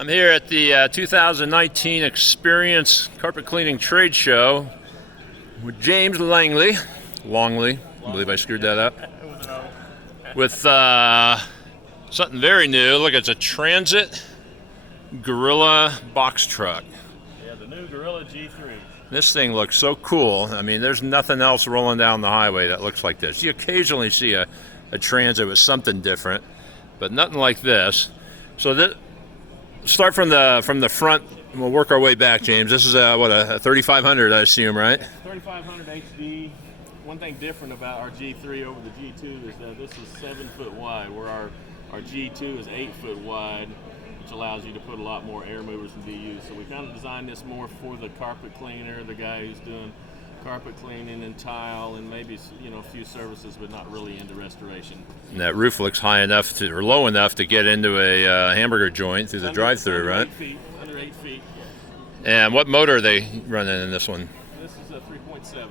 I'm here at the 2019 Experience Carpet Cleaning Trade Show with James Longley, I believe I screwed that up, with something very new. Look, it's a Transit Gorilla box truck. Yeah, the new Gorilla G3. This thing looks so cool. I mean, there's nothing else rolling down the highway that looks like this. You occasionally see a Transit with something different, but nothing like this. So start from the front. And we'll work our way back, James. This is a 3500, I assume, right? 3500 HD. One thing different about our G3 over the G2 is that this is 7 foot wide, where our G2 is 8 foot wide, which allows you to put a lot more air movers and DUs. So we kind of designed this more for the carpet cleaner, the guy who's doing carpet cleaning and tile and maybe a few services, but not really into restoration. And that roof looks high enough or low enough to get into a hamburger joint through the drive-through, right? 8 feet, under 8 feet. And what motor are they running in this one? This is a 3.7,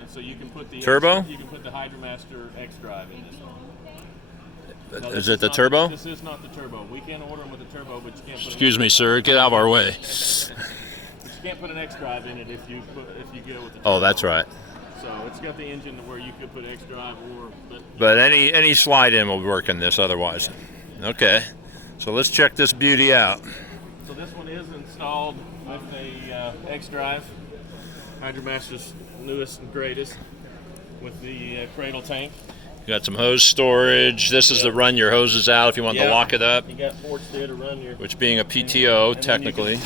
and so you can put the turbo. You can put the HydraMaster X drive in this one. Is it the turbo? This is not the turbo. We can order them with the turbo, but you can't. Excuse me, sir. Get out of our way. You can't put an X drive in it if you go with the turbo. Oh, that's right. So it's got the engine where you could put X drive But any slide in will work in this otherwise. Okay. So let's check this beauty out. So this one is installed with a X drive, HydraMaster's newest and greatest, with the cradle tank. You got some hose storage. This is to run your hoses out if you want to lock it up. You got ports there to run your. Which being a PTO, and technically.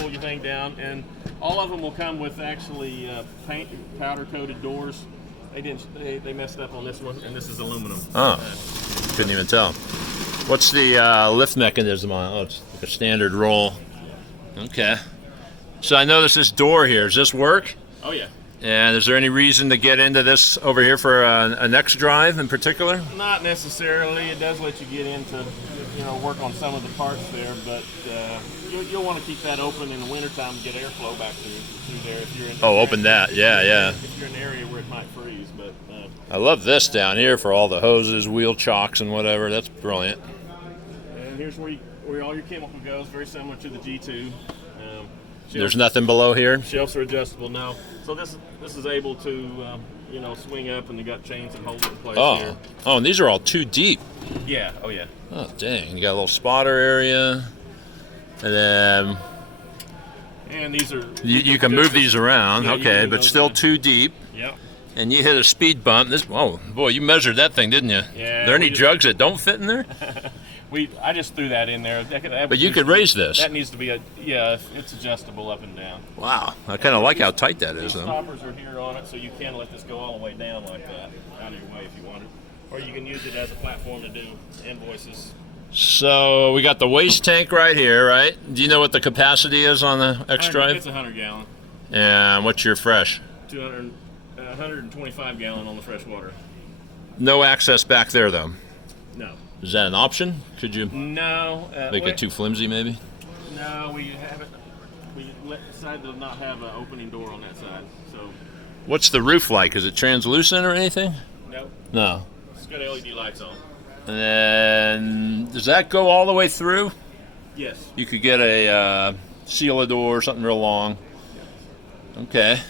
Pull your thing down, and all of them will come with actually paint powder coated doors. They messed up on this one, and this is aluminum. Oh, couldn't even tell. What's the lift mechanism on it? Oh, it's like a standard roll. Okay. So I noticed this door here. Does this work? Oh yeah. And is there any reason to get into this over here for an X drive in particular? Not necessarily. It does let you get into, work on some of the parts there, but you'll want to keep that open in the wintertime and get airflow back through there if you're in. Oh, open that. Yeah. If you're in an area where it might freeze, but. I love this down here for all the hoses, wheel chocks, and whatever. That's brilliant. And here's where all your chemical goes. Very similar to the G2. There's nothing below here? Shelves are adjustable now. So this is able to, swing up, and they got chains that hold it in place here. Oh, and these are all too deep. Yeah, oh yeah. Oh, dang. You got a little spotter area. And then... And these are... You can move these around, yeah, okay, but still too deep. Yep. And you hit a speed bump. Oh, boy, you measured that thing, didn't you? Yeah. Are there any jugs that don't fit in there? I just threw that in there. But you could raise this. That needs to be it's adjustable up and down. Wow, I kind of like how tight that is, These though. stoppers are here on it, so you can let this go all the way down like that, out of your way if you want it. Or you can use it as a platform to do invoices. So we got the waste tank right here, right? Do you know what the capacity is on the X drive? It's 100 gallon. And what's your fresh? 125 gallon on the fresh water. No access back there, though. No. Is that an option? Could you No. make it too flimsy, maybe? No, we haven't. We decided to not have an opening door on that side. So. What's the roof like? Is it translucent or anything? No. No. It's got LED lights on. And then, does that go all the way through? Yes. You could get a seal door or something real long. Okay.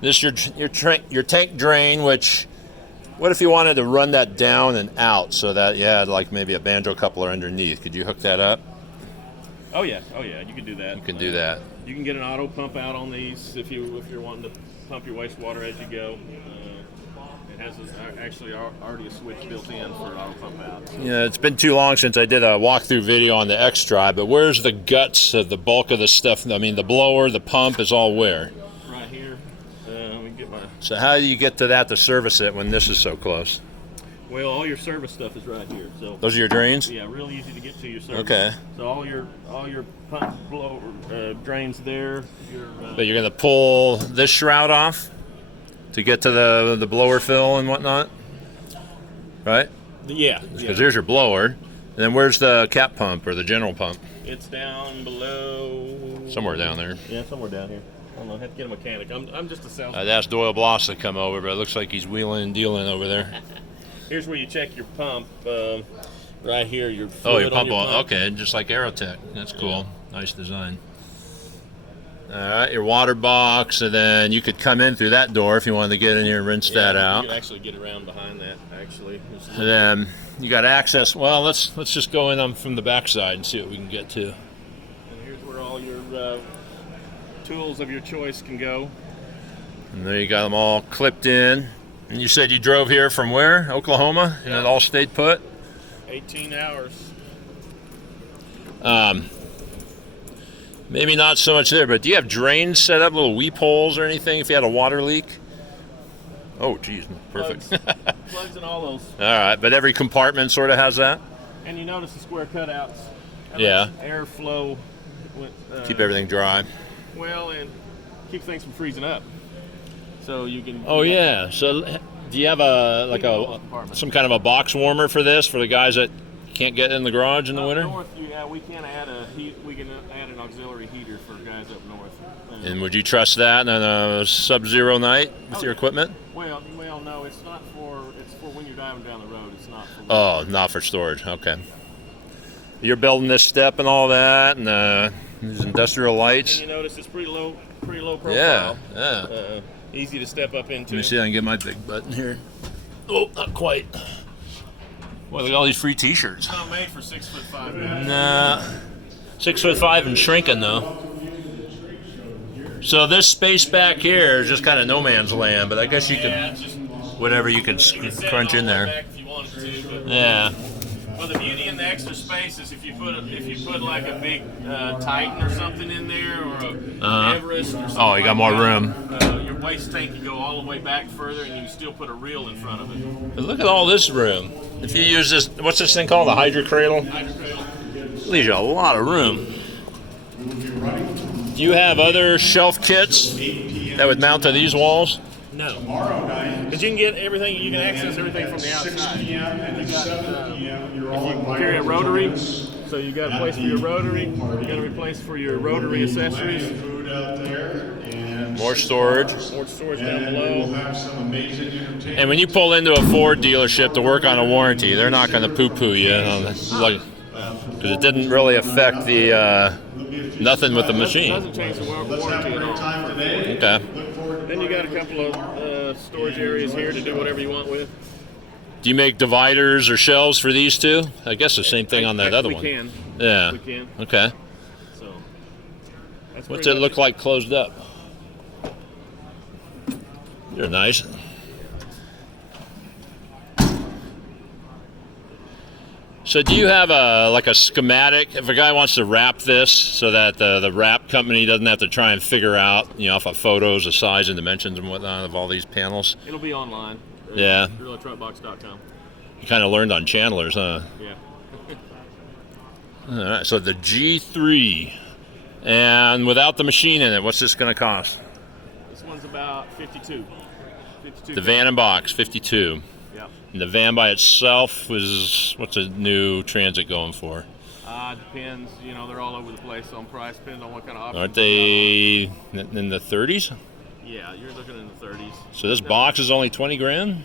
This your tank drain, which, what if you wanted to run that down and out so that you had like maybe a banjo coupler underneath? Could you hook that up? Oh yeah, you can do that. You can do that. You can get an auto pump out on these if you're wanting to pump your wastewater as you go. It has actually already a switch built in for auto pump out. Yeah, it's been too long since I did a walkthrough video on the X drive, but where's the guts of the bulk of the stuff? I mean, the blower, the pump is all where? Right here. Let me get my. So how do you get to that to service it when this is so close? Well, all your service stuff is right here. So those are your drains? Yeah, real easy to get to your service. Okay. So all your pump blower drains there. But you're going to pull this shroud off to get to the blower fill and whatnot, right? Yeah. Because there's your blower. And then where's the cap pump or the general pump? It's down below. Somewhere down there. Yeah, somewhere down here. I don't know. I have to get a mechanic. I'm just a salesman. I'd ask Doyle Bloss to come over, but it looks like he's wheeling and dealing over there. Here's where you check your pump. right here. Your Oh, your fluid on pump. Okay, just like Aerotech. That's cool. Nice design. All right, your water box, and then you could come in through that door if you wanted to get in here and rinse that out. You can actually get around behind that. Actually, And then you got access. Well, let's just go in from the back side and see what we can get to. And here's where all your tools of your choice can go. And there you got them all clipped in. And you said you drove here from where? Oklahoma? And it all stayed put? 18 hours. Maybe not so much there, but do you have drains set up, little weep holes or anything if you had a water leak? Oh, geez, perfect. Plugs and all those. All right, but every compartment sort of has that? And you notice the square cutouts. Yeah. Airflow. Keep everything dry. Well, and keep things from freezing up. So you can. Oh, yeah. So do you have some kind of a box warmer for this, for the guys that can't get in the garage in the winter? North, we can add we can add an auxiliary heater for guys up north. And would you trust that on a sub-zero night with your equipment? Well, no, it's not for. It's for when you're driving down the road. It's not for. Oh, not for storage. Okay. You're building this step and all that, and these industrial lights. And you notice it's pretty low profile. Yeah. Easy to step up into. Let me see if I can get my big button here. Oh, not quite. Boy, look at all these free T-shirts. It's not made for 6'5" guys. Nah, 6'5" and shrinking though. So this space back here is just kind of no man's land, but I guess you could, whatever you could crunch in there. Yeah. Well, the beauty in the extra space is if you put like a big Titan or something in there, or a Everest or something. Oh, you got more room. Your waste tank can go all the way back further, and you can still put a reel in front of it. But look at all this room. If you use this, what's this thing called? The Hydra Cradle? Leaves you a lot of room. Do you have other shelf kits that would mount to these walls? No. Because you can get everything, you can access everything from the outside. If you carry a rotary, so you got a place for your rotary, you got a place for your rotary accessories. More storage. More storage down below. And when you pull into a Ford dealership to work on a warranty, they're not going to poo-poo you, because it didn't really affect the nothing with the machine. It doesn't change the warranty at all. Okay. Then you got a couple of storage areas here to do whatever you want with. Do you make dividers or shelves for these two? I guess the same thing on that other one. We can. Yeah. We can. Okay. So. What's it look like closed up? You're nice. So do you have a schematic if a guy wants to wrap this so that the wrap company doesn't have to try and figure out, off of photos, the size and dimensions and whatnot of all these panels? It'll be online. Yeah. GorillaTruckBox.com. You kind of learned on Chandler's, huh? Yeah. All right, so the G3. And without the machine in it, what's this going to cost? This one's about 52. The van and box, 52. Yeah. And the van by itself what's a new Transit going for? Depends. They're all over the place on price. Depends on what kind of options. Aren't they in the 30s? Yeah, you're looking in the 30s. So this box is only 20 grand?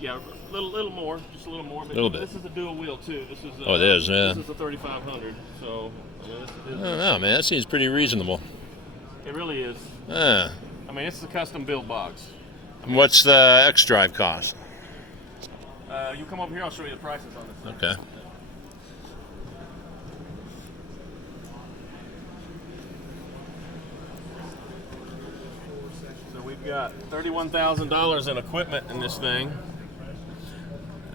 Yeah, a little more, just a little more. But little bit. This is a dual wheel too. This is. Oh, it is. Yeah. This is a 3500. So. I don't know, man. That seems pretty reasonable. It really is. Yeah. It's a custom build box. What's the X-Drive cost? You come over here, I'll show you the prices on this thing. Okay. So we've got $31,000 in equipment in this thing.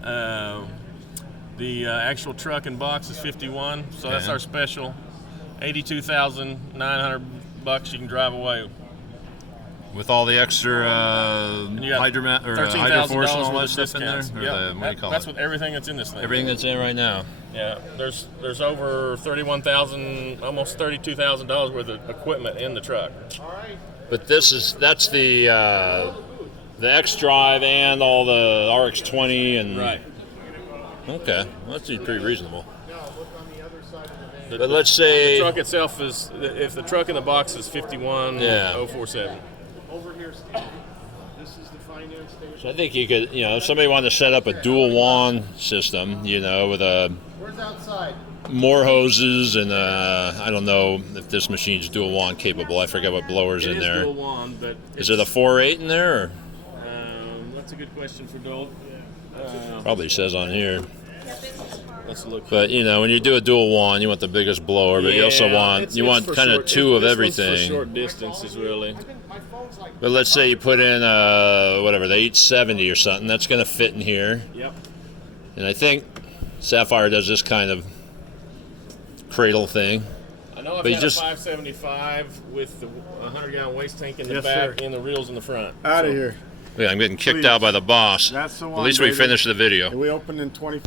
The actual truck and box is 51, so that's our special. $82,900 you can drive away. With all the extra Hydra Force and all that stuff in there? Yeah, that's with everything that's in this thing. Everything that's in right now. Yeah, there's over $31,000, almost $32,000 worth of equipment in the truck. But that's the X-Drive and all the RX-20 and right. Okay, well, that seems pretty reasonable. But let's say the truck itself is, if the truck in the box is 51,047. Over here, Steve. This is the finance station. So I think you could, if somebody wanted to set up a dual wand system, with Where's outside? more hoses and I don't know if this machine's dual wand capable. I forget what blower's in It is there. dual wand, but Is it a 4.8 in there? Or? that's a good question for Dole. Probably says on here. Let's look. But when you do a dual wand, you want the biggest blower, but you also want for kind of short- two of this one's everything. For short distances, really. My phone's like. But let's say you put in whatever, the 870 or something. That's going to fit in here. Yep. And I think Sapphire does this kind of cradle thing. I know I've But you had just- a 575 with the 100-gallon waste tank in the Yes, back sir. and the reels in the front. Out of here. Yeah, I'm getting kicked Please. out by the boss. That's the one. At least we baby. finished the video. And we opened in 20.